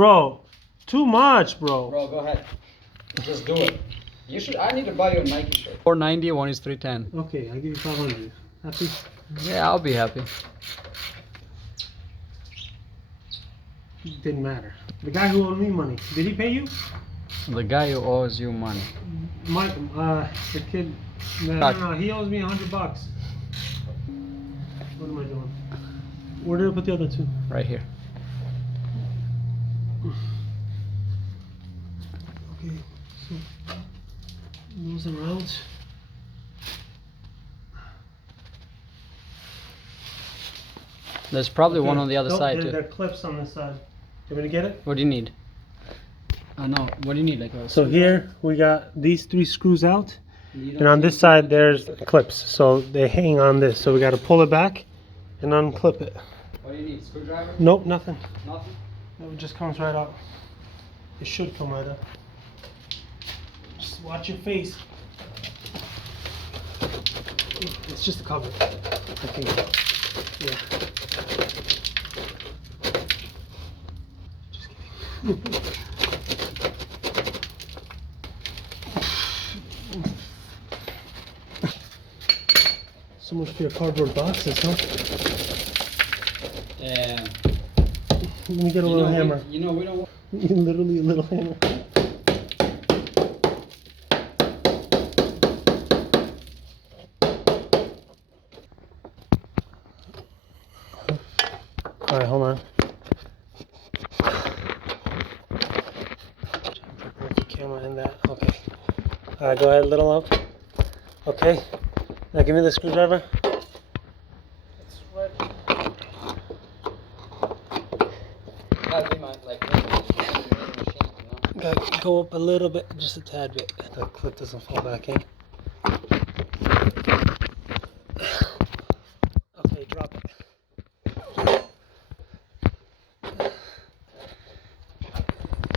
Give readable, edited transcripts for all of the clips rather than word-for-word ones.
Bro, too much, bro. Bro, go ahead. Just do it. You should. I need to buy you a Nike shirt. 490, one is 310. Okay, I give you 500. Happy? Yeah, I'll be happy. Didn't matter. The guy who owed me money, did he pay you? The guy who owes you money. Mike, the kid. No, he owes me $100. What am I doing? Where did I put the other two? Right here. Okay, so those are out. There's probably Okay, one on the other side too. There are clips on this side. You want me to get it? What do you need? I know. What do you need? Like a So here we got these 3 screws out, and on this side there's clips. So they hang on this. So we got to pull it back and unclip it. What do you need? Screwdriver? Nope, nothing. Nothing? It just comes right out. It should come right out. Just watch your face. It's just a cover. I think. Yeah. Just kidding. So much for your cardboard boxes, huh? Yeah. Let me get a little hammer. We don't. Literally a little hammer. Alright, hold on. Put the camera in that. Okay. Alright, go ahead, little up. Okay. Now give me the screwdriver. It's right. Gotta go up a little bit, just a tad bit. The clip doesn't fall back in. Okay, drop it.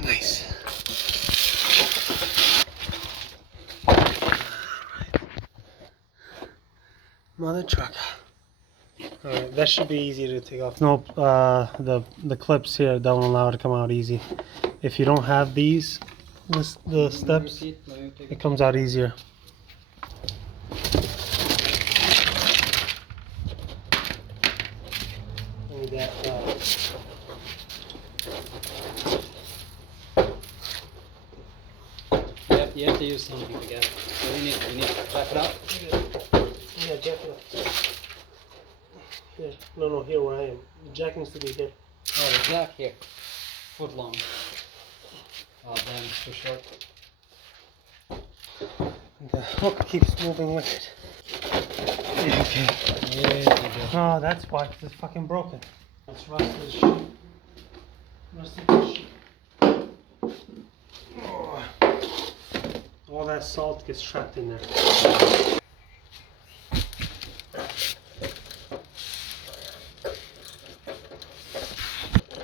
Nice. Mother trucker. Alright, that should be easy to take off. Nope, the clips here don't allow it to come out easy. If you don't have these, the steps, it comes out easier. I need that. You have to use something to get it. So you need to jack it up. Yeah, jack it up. Here. No, here where I am. The jack needs to be here. Oh, the jack here. Foot long. Oh, damn, it's too short. The hook keeps moving with it. Yeah, okay. Yeah, Oh, that's why, 'cause it's fucking broken. It's rusted as shit. Rusted as shit. Oh. All that salt gets trapped in there.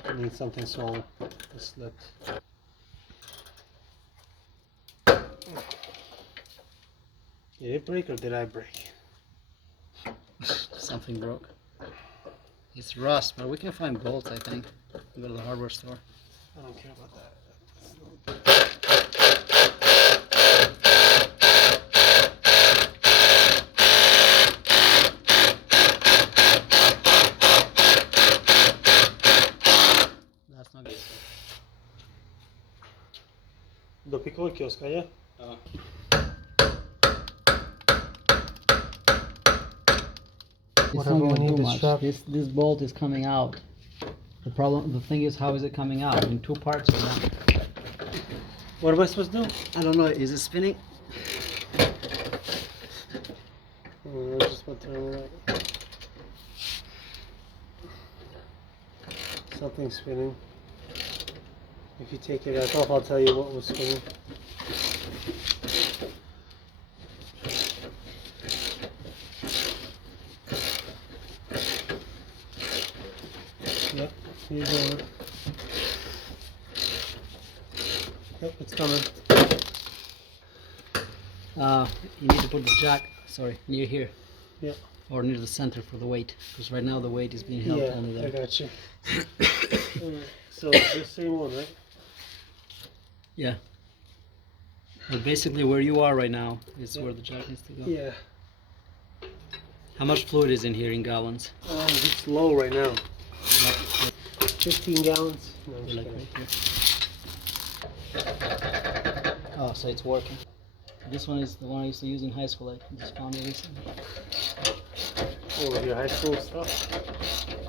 I need something smaller. It slipped. Did it break or did I break? Something broke. It's rust, but we can find bolts, I think. We go to the hardware store. I don't care about that. That's not good. Do pikowy kioska, yeah? Whatever we need is sharp. This bolt is coming out. The thing is, how is it coming out? In 2 parts or not? What am I supposed to do? I don't know. Is it spinning? I just want to turn it right. Something's spinning. If you take it back off, I'll tell you what was spinning. Yep, you're doing it. Yep, it's coming. You need to put the jack, near here. Yeah. Or near the center for the weight, because right now the weight is being held only there. I got you. So the same one, right? Yeah. But basically where you are right now is where the jack needs to go. Yeah. How much fluid is in here in gallons? It's low right now. Like, 15 gallons. No, I'm just like kidding. right here. Oh, so it's working. This one is the one I used to use in high school. I just found it recently. Oh, with your high school stuff?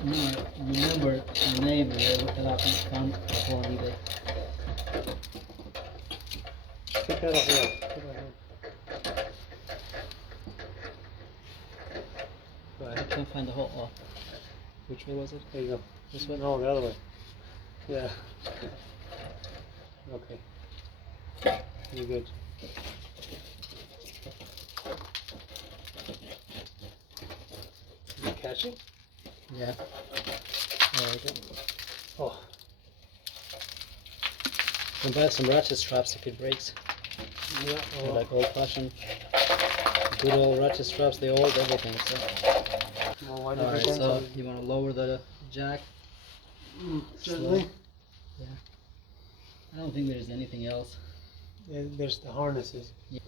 No, I remember the name and I looked it up and found it on eBay. Take that off, yeah. Put that on. I can't find the hole. Oh. Which way was it? There you go. This way? No, the other way. Yeah. Okay. You're good. Is it catching? Yeah. Alright. Oh. Can buy some ratchet straps if it breaks. Yeah. They're like old fashioned, good old ratchet straps. They hold everything. So. Well, why did Alright, you so you want to lower the jack. gently? Yeah. I don't think there's anything else. There's the harnesses. Yeah.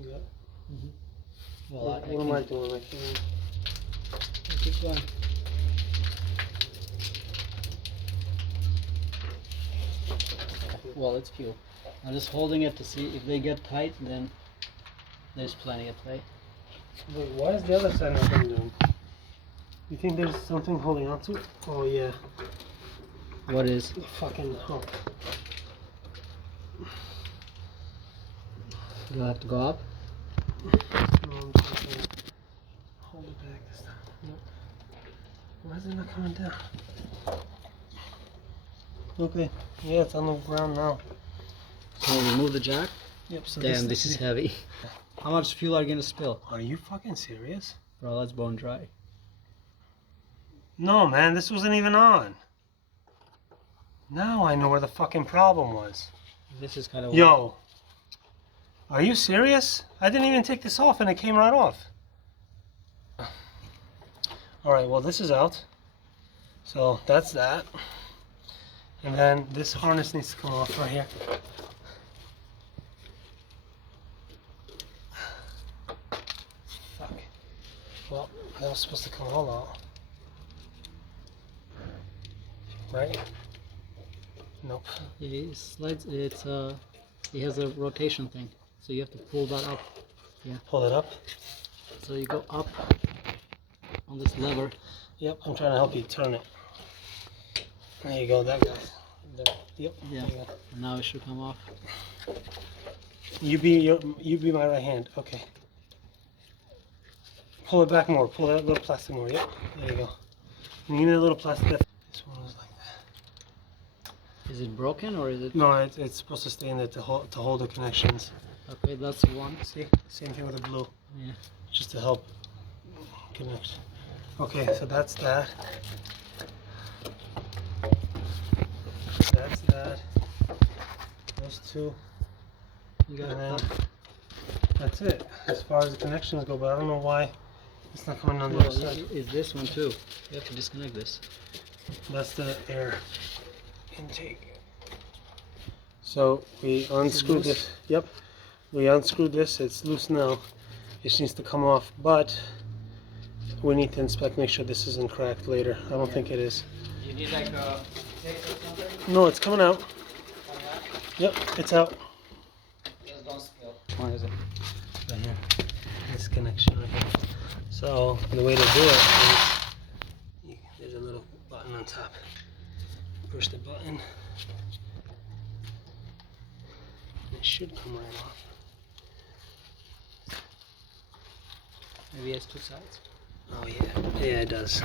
Yeah. Well, What am I doing? I can't. keep going. Well, it's fuel. I'm just holding it to see if they get tight, then there's plenty of play. Wait, why is the other side not being done? You think there's something holding on to it? Oh yeah. What is? The fucking hump. Do I have to go up? No, I'm just gonna hold it back this time. Nope. Why is it not coming down? Okay. Yeah, it's on the ground now. So remove the jack? Yep. So Damn, this is heavy. How much fuel are you gonna spill? Are you fucking serious? Bro, that's bone dry. No, man, this wasn't even on. Now I know where the fucking problem was. This is kind of Yo, are you serious? I didn't even take this off and it came right off. Alright, well this is out. So that's that. And then this harness needs to come off right here. Fuck. Well, that was supposed to come all out. Right? Nope. It slides. It's it has a rotation thing, so you have to pull that up. Pull it up. So you go up on this lever. Yep, I'm trying to help you turn it. There you go, that guy. There. Yep. Yeah. There you go. And now it should come off. You be my right hand. Okay. Pull it back more. Pull that little plastic more. Yep. There you go. And you need a little plastic. This one was like that. Is it broken or is it? No, it's supposed to stay in there to hold the connections. Okay, that's one. See? Same thing with the blue. Yeah. Just to help connect. Okay, so that's that. That's that. Those two. You got And it. then that's it as far as the connections go, but I don't know why it's not coming on the Well, other side. is this one too? You have to disconnect this. That's the air intake. So we unscrewed loose? this. Yep. We unscrewed this. It's loose now. It just needs to come off, but we need to inspect, make sure this isn't cracked later. I don't think it is. You need like a tape or something? No, it's coming out. Yep, it's out. Just don't spill. Where is it? Right here. This connection right here. So the way to do it is there's a little button on top. Push the button. It should come right off. Maybe it has two sides. Oh yeah, yeah it does.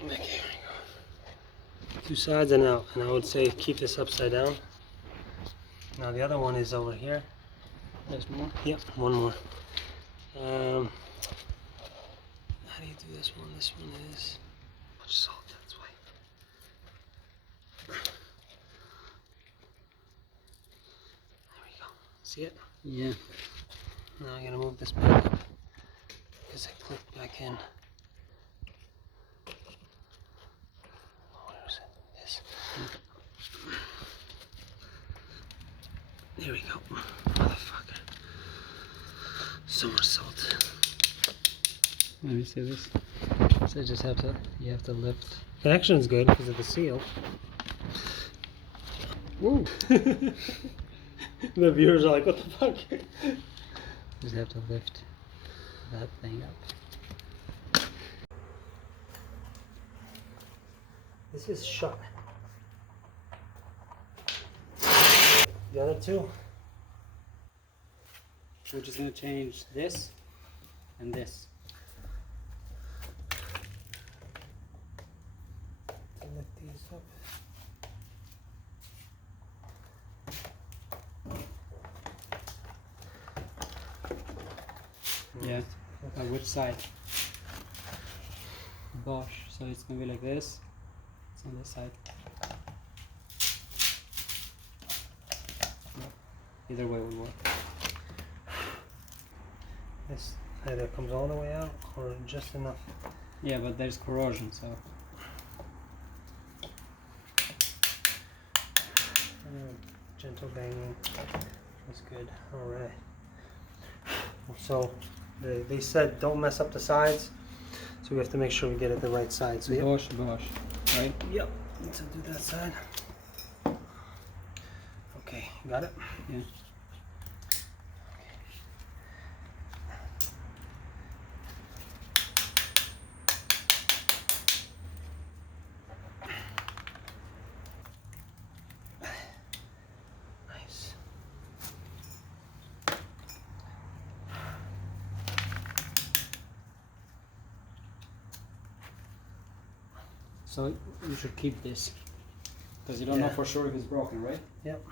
Okay, here we go. Two sides and out, and I would say keep this upside down. Now the other one is over here. There's more. Yep, one more. How do you do this one? This one is much salt, that's why. See it? Yeah. Now I'm gonna move this back up because I clicked back in. Where is it? This. There we go. Motherfucker. Somersault. Let me see this. So you have to lift. Connection's good because of the seal. Woo! The viewers are like, what the fuck? Just have to lift that thing up. This is shut. The other two? We're just gonna change this and this. Lift these up. Yeah. Which side? Bosch. So it's gonna be like this. It's on this side. Yep. Either way would work. This either comes all the way out or just enough. Yeah, but there's corrosion, so. Gentle banging. That's good. Alright. So they said don't mess up the sides. So we have to make sure we get it the right side. So Bosch, right? Yep. Let's do that side. Okay, got it? Yeah. Nice. So you should keep this. Because you don't know Yeah. for sure if it's broken, right? Yep.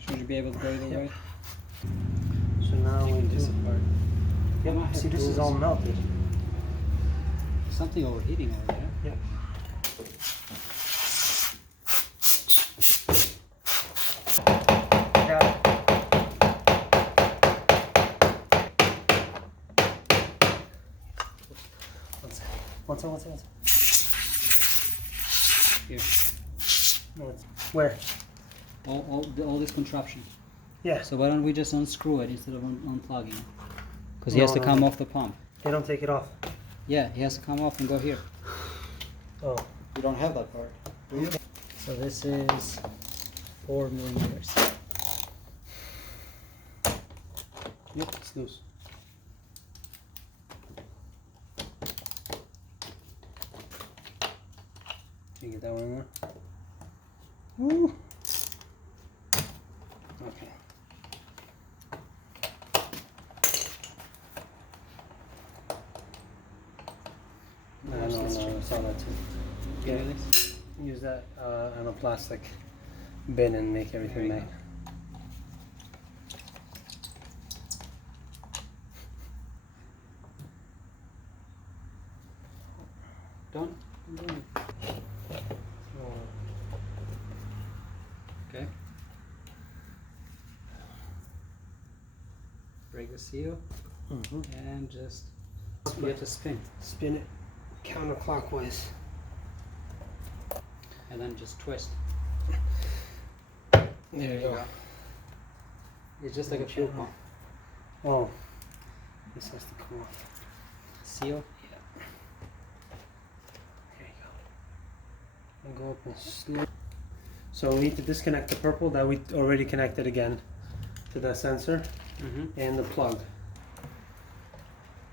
Should you be able to get it away? So now we Taking this do. apart. Yep. might have See, this is tools. all melted. Something overheating over there. Yep. Got it. One second. Here. No, it's where? All this contraption. Yeah. So why don't we just unscrew it instead of unplugging it? Because he has to No, come no. off the pump. They don't take it off. Yeah, he has to come off and go here. Oh. You don't have that part, do you? So this is 4 millimeters. Yep. It's loose. Can you get that one in there? Woo. Okay. No, I saw that too. Yeah. Use that on a plastic bin and make everything There you made. Done? Okay. Break the seal and just get to spin. Spin it counterclockwise. And then just twist. There you go. It's just like a fuel pump. Oh, this has to come off. Seal. There you go. And go up and snip. So we need to disconnect the purple that we already connected again to the sensor and the plug.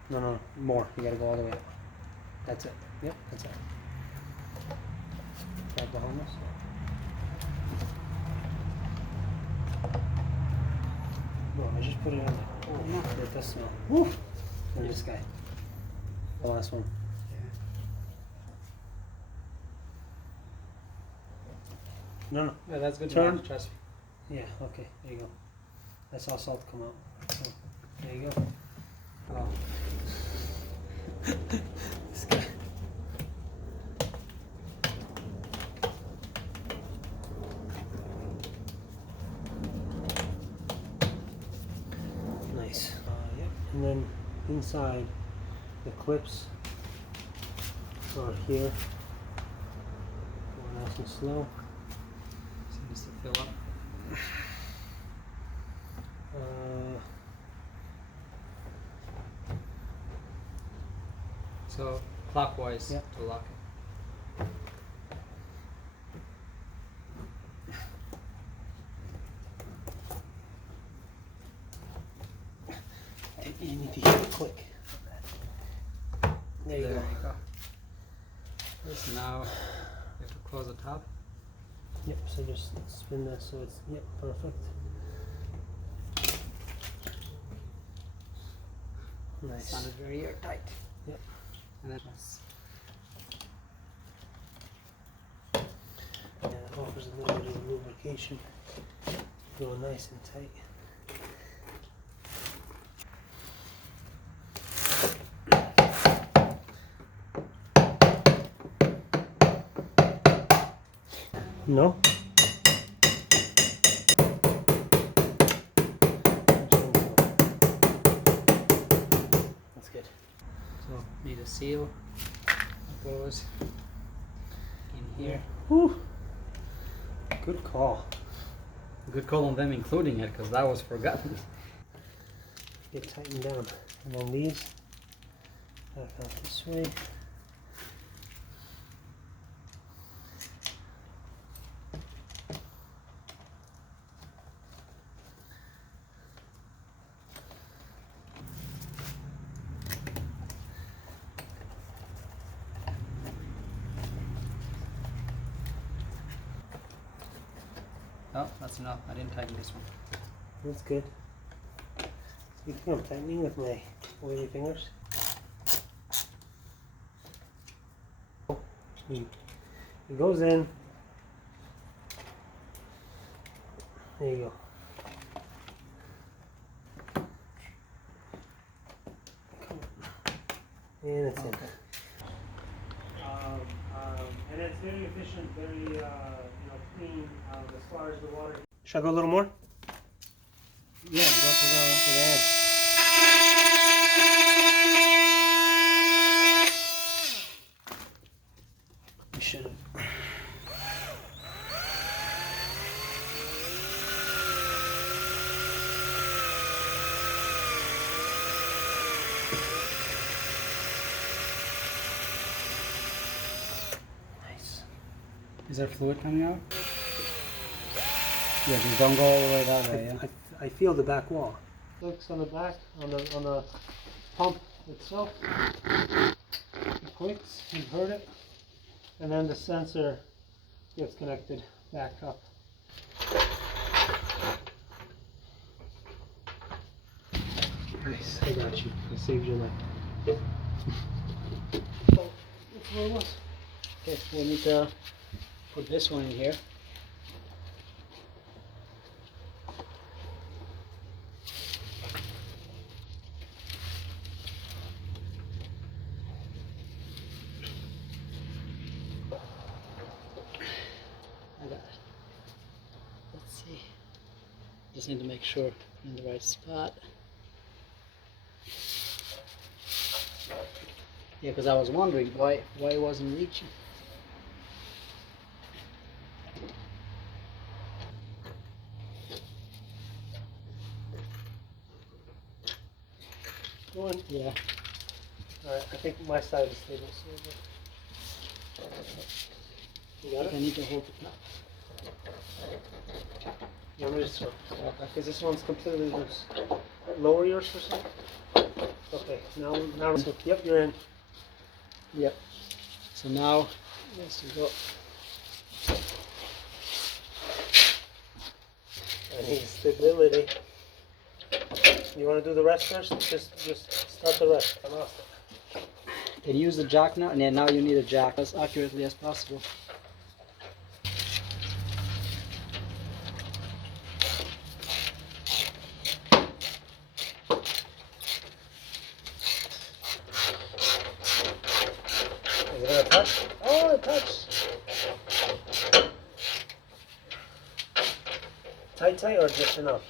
No, more. You gotta go all the way up. That's it. Yep, that's it. Grab the harness. Bro, I just put it in there. Oh, no. It does smell. Woo! And this guy. The last one. No, no. Yeah, that's good. Turn. Enough, trust me. Yeah, okay, there you go. I saw salt come out. So, there you go. Oh. This guy. Nice. Yep. And then inside the clips are here. Go nice and slow. Seems to fill up. So clockwise Yep. to lock it. You need to hear the click. There you go. So now you have to close the top. Yep, so just spin that so it's, yep, perfect. Nice. Sounded very airtight. Yep. And then Yeah, it offers a little bit of lubrication. Going nice and tight. No? That's good. so need a seal. It goes in here. Whew. Good call. Good call on them including it because that was forgotten. Get tightened down. And then these back out this way. Oh, that's enough. I didn't tighten this one. That's good. You think I'm tightening with my oily fingers? It goes in. There you go. And it's in. And it's very efficient, very clean as far as the water. Should I go a little more? Yeah, go to the edge. You should have. Nice. Is there fluid coming out? Yeah, just don't go all the way that way, yeah? I feel the back wall. Looks on the back, on the pump itself. It clicks, you heard it. And then the sensor gets connected back up. Nice, I got you. I saved your life. Oh, that's what it was. Okay, we need to put this one in here. I got it. Let's see. Just need to make sure in the right spot. Yeah, because I was wondering why it wasn't reaching. One. Yeah. Alright, I think my side is stable. So you got I it? need to hold it now. You want me to swap? Because this one's completely loose. Lower yours for a second. Okay, now, so, yep, you're in. Yep. So now, yes, we go. I need stability. You want to do the rest first? Just start the rest. I lost it. Can you use the jack now? And then now you need a jack as accurately as possible. gonna touch? Oh, it touched. Tight or just enough?